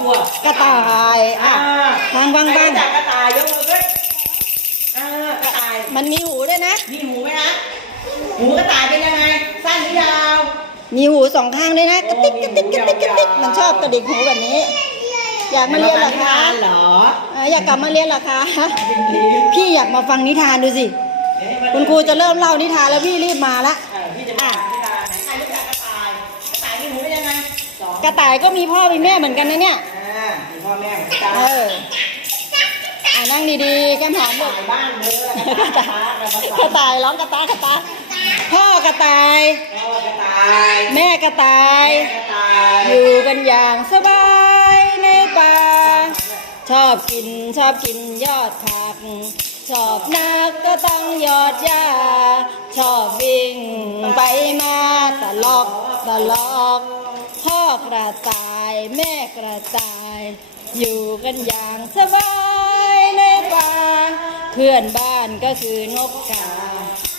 ตัวกระต่ายอะฟังฟังใครฟังรู้จักกระต่ายยกมือขึ้นอ่ากระต่ายมันมีหูด้วยนะ มีหูไหมนะหูกระต่ายเป็นยังไง สั้นหรือยาว มีหูสองข้างด้วยนะกระติกกระติกกระติกกระติกมันชอบกระดิกหูแบบนี้ อยากมาเรียนเหรอคะเหรอ เอ่ออยากกลับมาเรียนเหรอคะ พี่อยากมาฟังนิทานดูสิ คุณครูจะเริ่มเล่านิทานแล้วพี่รีบมาละเออพี่จะมาที่ร้านไหนใครรู้จักกระต่าย กระต่ายมีหูเป็นยังไงสองกระต่ายก็มีพ่อมีแม่เหมือนกันนะเนี่ยอ่า มีพ่อแม่เหมือนกันเอออ่านั่งดีๆแก้มหอมลูกบ้านเลยกระต่ายกระต่ายร้องกระต่ายกระต่ายพ่อกระต่าย แล้วกระต่ายแม่กระต่าย กระต่ายอยู่กันอย่างสบายในป่า ชอบกินชอบกินยอดผัก ชอบนักก็ต้องยอดยา ชอบวิ่งไปมาตลอ กตลอกพ่อกระต่ายแม่กระต่าย อยู่กันอย่างสบายในป่าเพื่อนบ้านก็คือนกกา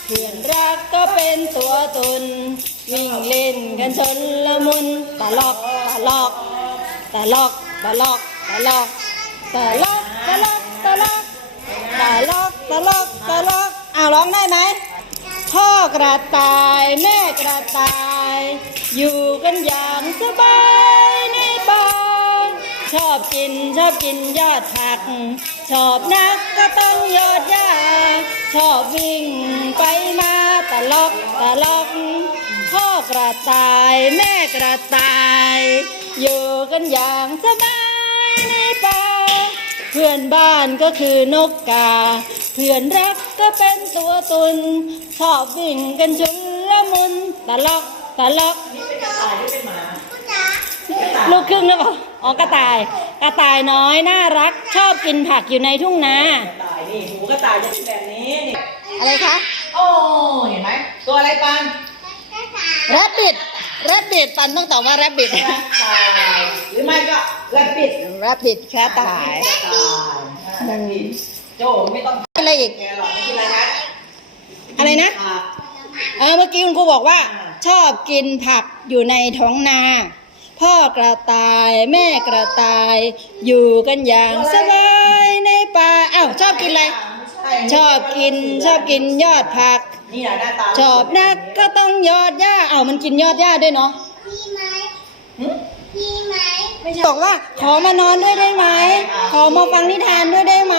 เพื่อนรักก็เป็นตัวตน วิ่งเล่นกันชนละมุนตลอกตลอกตลอกตลอกตลอกตลอกตลอกตลอกตลอกตลอกตลอกอ้าวร้องได้ไหมพ่อกระต่ายแม่ กระต่าย อยู่กันอย่างสบายในป่าชอบกินชอบกินยอดผัก ชอบนักก็ต้องยอดยาชอบวิ่งไปมาตะลอกตะลอกพ่อกระต่ายแม่กระต่าย อยู่กันอย่างสบายในป่าเพื่อนบ้านก็คือนกกา เพื่อนรักก็เป็นตัวตุน ชอบวิ่งกันชุน ตลอกตลอกนี่เป็นกระต่ายหรือเป็นหมาลูกครึ่งหรือเปล่าอ๋อกระต่าย กระต่ายน้อยน่ารัก ชอบกินผักอยู่ในทุ่งนากระต่ายนี่หูกระต่ายจะเป็นแบบนี้นี่อะไรคะโอ้เห็นไหมตัวอะไรปันแรบบิดแรบบิดปันต้องตอบว่าแรบบิดกระต่ายหรือไม่ก็แรบบิดแรบบิดกระต่ายกระต่ายแรบบิดโจไม่ต้องอะไรอีกแกหรอกไม่กินอะไรนะอะไรนะผักเออเมื่อกี้คุณครูบอกว่า ชอบกินผักอยู่ในท้องนา พ่อกระต่ายแม่กระต่าย อยู่กันอย่างสบายในป่าอ้าวชอบกินอะไรไม่ใชอบกินชอบกินยอดผัก นี่แหละหน้าตาชอบนักก็ต้องยอดหญ้าเอ้ามันกินยอดหญ้าด้วยเนาะมีไหมหึมีไหมบอกว่าขอมานอนด้วยได้ไหม ขอมาฟังนิทานด้วยได้ไหม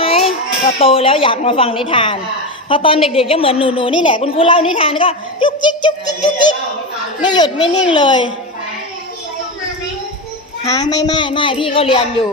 พอโตแล้วอยากมาฟังนิทานพ อตอนเด็กๆก็เหมือนหนูๆนี่แหละคุณครูเล่านิทานก็จุกจิกจุกจิกจุกจิกไม่หยุดไม่นิ่งเลยพี่เข้ามาไหมฮะไม่ไม่ไม่พี่ก็เรียนอยู่